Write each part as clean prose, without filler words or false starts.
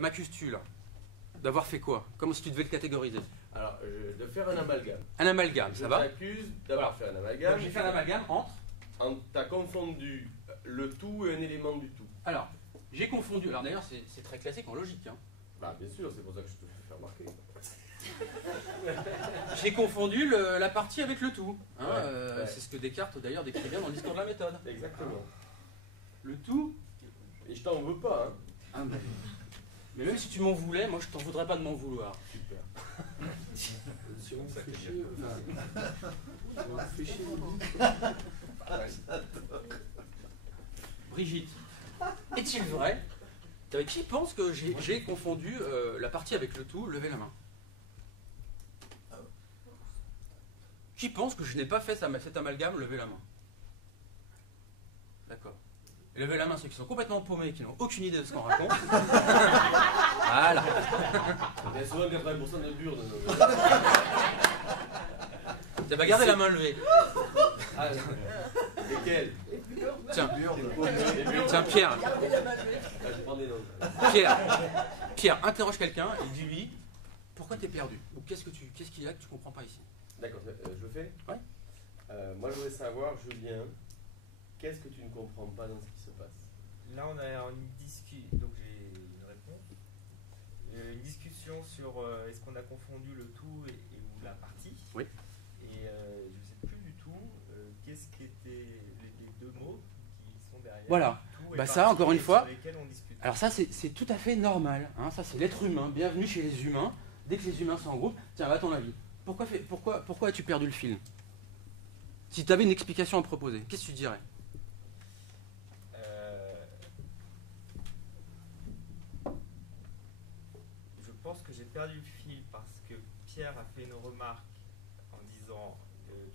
m'accuses-tu là? D'avoir fait quoi? Comment si tu devais le catégoriser? Alors, de faire un amalgame. Un amalgame, ça va? Je t'accuse d'avoir fait un amalgame. J'ai fait un amalgame entre. T'as confondu le tout et un élément du tout. Alors, j'ai confondu. Alors d'ailleurs, c'est très classique en logique. Hein. Bah, bien sûr, c'est pour ça que je te fais remarquer. J'ai confondu la partie avec le tout. Hein, ouais. C'est ce que Descartes d'ailleurs décrit bien dans le discours de la méthode. Exactement. Le tout. Et je t'en veux pas. Hein. Ah, mais même si tu m'en voulais, moi je t'en voudrais pas de m'en vouloir. Super. Si on fait chier, Brigitte, est-il vrai? Qui pense que j'ai confondu la partie avec le tout? Levez la main. Qui pense que je n'ai pas fait cet amalgame? Levez la main. D'accord. Et levez la main ceux qui sont complètement paumés et qui n'ont aucune idée de ce qu'on raconte. Voilà. Il y a souvent 80% de bures. Tu vas garder la main levée. Ah, lesquels? Tiens, Pierre. Ah, je prends des notes. Pierre, interroge quelqu'un et dis-lui pourquoi tu es perdu. Ou qu'est-ce qu'il y a que tu ne comprends pas ici? D'accord, je le fais? Ouais. Moi, je voudrais savoir, Julien, qu'est-ce que tu ne comprends pas dans ce qui se passe? Là, on a une discussion, donc j'ai une réponse. Une discussion sur est-ce qu'on a confondu le tout et ou la partie. Oui. Et je ne sais plus du tout qu'est-ce qu'étaient les deux mots qui sont derrière. Voilà. Tout et Bah ça, partie, encore une fois. sur lesquels on discute. Alors ça, c'est tout à fait normal. Hein. Ça, c'est l'être humain. Bienvenue chez les humains. Dès que les humains sont en groupe, tiens, à ton avis, pourquoi as-tu perdu le fil? Si tu avais une explication à proposer, qu'est-ce que tu dirais? Je pense que j'ai perdu le fil parce que Pierre a fait une remarque en disant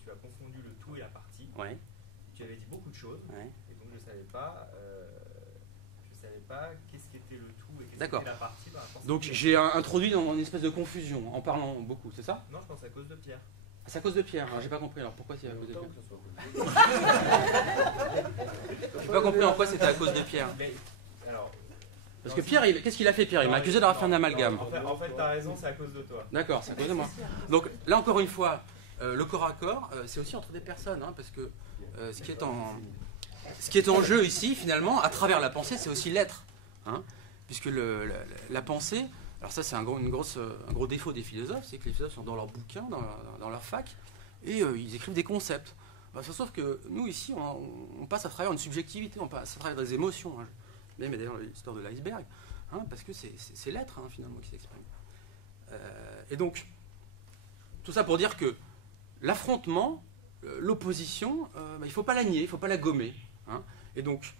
tu as confondu le tout et la partie. Ouais. Tu avais dit beaucoup de choses. Ouais. Et donc je ne savais pas qu'est-ce qu'était le tout et qu'est-ce D'accord. qu'était la partie. Donc j'ai introduit dans une espèce de confusion en parlant beaucoup, c'est ça? Non, je pense à cause de Pierre. C'est à cause de Pierre, hein, j'ai pas compris alors pourquoi c'est à cause de Pierre? J'ai pas compris en quoi c'était à cause de Pierre. Mais, alors, Parce que Pierre, qu'est-ce qu'il a fait Pierre? Il m'a accusé d'avoir fait un amalgame. En fait t'as raison, c'est à cause de toi. D'accord, c'est à cause de moi. Donc là encore une fois, le corps à corps, c'est aussi entre des personnes, hein, parce que ce qui est en jeu ici, finalement, à travers la pensée, c'est aussi l'être. Hein, puisque la pensée, alors ça c'est un gros défaut des philosophes, c'est que les philosophes sont dans leurs bouquins, dans leur fac, et ils écrivent des concepts. Bah, sauf que nous ici, on passe à travers une subjectivité, on passe à travers des émotions. Hein. Même d'ailleurs l'histoire de l'iceberg, hein, parce que c'est l'être hein, finalement qui s'exprime. Et donc, tout ça pour dire que l'affrontement, l'opposition, il ne faut pas la nier, il ne faut pas la gommer. Hein. Et donc,